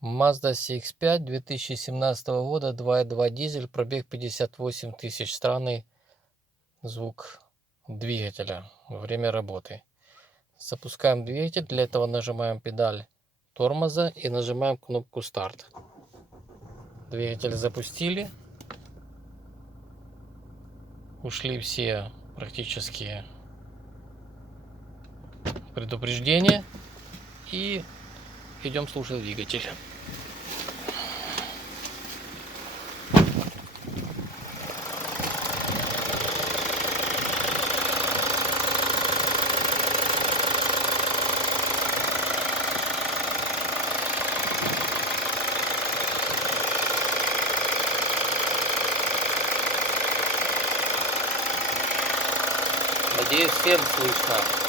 Mazda CX-5 2017 года, 2.2 дизель, пробег 58 тысяч. Странный звук двигателя во время работы. Запускаем двигатель, для этого нажимаем педаль тормоза и нажимаем кнопку старт. Двигатель запустили. Ушли все практически предупреждения. И идем слушать двигатель. Надеюсь, всем слышно.